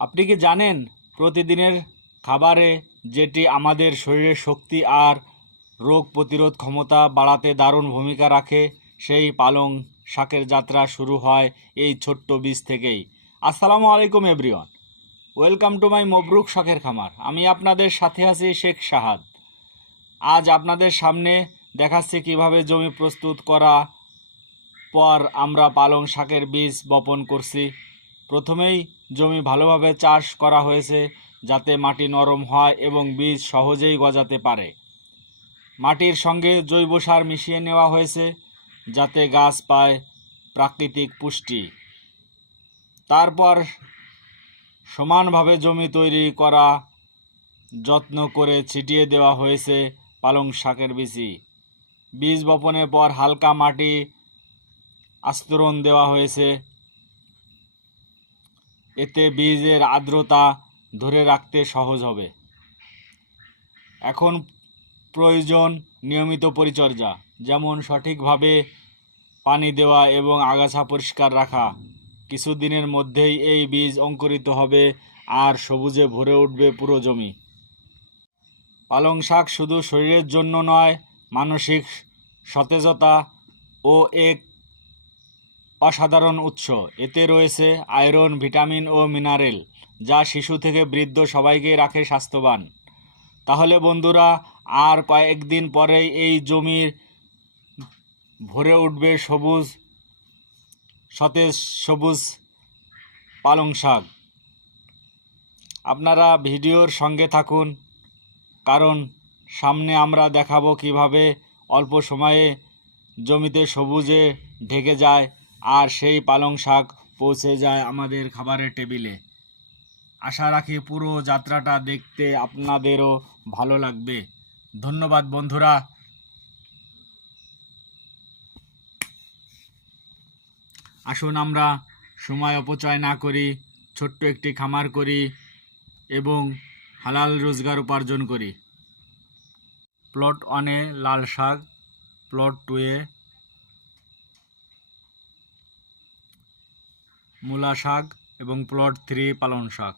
আপনি কি জানেন প্রতিদিনের খাবারে যেটি আমাদের শরীরের শক্তি আর রোগ প্রতিরোধ ক্ষমতা বাড়াতে দারুণ ভূমিকা রাখে? সেই পালং শাকের যাত্রা শুরু হয় এই ছোট্ট বীজ থেকেই। আসসালামু আলাইকুম এভরিওয়ান, ওয়েলকাম টু মাই মবরুক শখের খামার। আমি আপনাদের সাথে আছি শেখ শাহাদ। আজ আপনাদের সামনে দেখাচ্ছি কিভাবে জমি প্রস্তুত করা পর আমরা পালং শাকের বীজ বপন করছি। প্রথমেই জমি ভালোভাবে চাষ করা হয়েছে যাতে মাটি নরম হয় এবং বীজ সহজেই গজাতে পারে। মাটির সঙ্গে জৈব সার মিশিয়ে নেওয়া হয়েছে যাতে গাছ পায় প্রাকৃতিক পুষ্টি। তারপর সমানভাবে জমি তৈরি করা যত্ন করে ছিটিয়ে দেওয়া হয়েছে পালং শাকের বীজ বপনের পর হালকা মাটি আস্তরণ দেওয়া হয়েছে, এতে বীজের আর্দ্রতা ধরে রাখতে সহজ হবে। এখন প্রয়োজন নিয়মিত পরিচর্যা, যেমন সঠিকভাবে পানি দেওয়া এবং আগাছা পরিষ্কার রাখা। কিছুদিনের মধ্যেই এই বীজ অঙ্কুরিত হবে আর সবুজে ভরে উঠবে পুরো জমি। পালং শাক শুধু শরীরের জন্য নয়, মানসিক সতেজতা ও এক অসাধারণ উৎস। এতে রয়েছে আয়রন, ভিটামিন ও মিনারেল, যা শিশু থেকে বৃদ্ধ সবাইকে রাখে স্বাস্থ্যবান। তাহলে বন্ধুরা, আর কয়েকদিন পরেই এই জমির ভরে উঠবে সতেজ সবুজ পালং শাক। আপনারা ভিডিওর সঙ্গে থাকুন, কারণ সামনে আমরা দেখাবো কিভাবে অল্প সময়ে জমিতে সবুজে ঢেকে যায় আর সেই পালং শাক পৌঁছে যায় আমাদের খাবারের টেবিলে। আশা রাখি পুরো যাত্রাটা দেখতে আপনাদেরও ভালো লাগবে। ধন্যবাদ বন্ধুরা। আসুন আমরা সময় অপচয় না করি, ছোট্ট একটি খামার করি এবং হালাল রোজগার উপার্জন করি। প্লট 1-এ লাল শাক, প্লট 2-এ মূলা শাক এবং প্লট 3 পালং শাক।